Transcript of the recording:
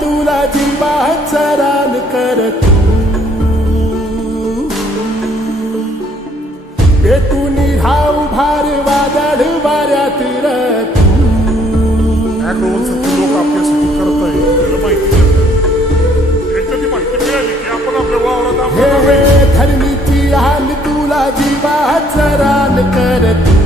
तुला जीवात रान कर तू पेटून राहू भार वादळ वाऱ्यात तू ऍडव्हान्सची लोक आपल्यासाठी करताय त्याला माहिती एकदा माहिती मिळाली की आपण आपल्या वावरात हे धरणीची हाल तुला जीवात रान कर तू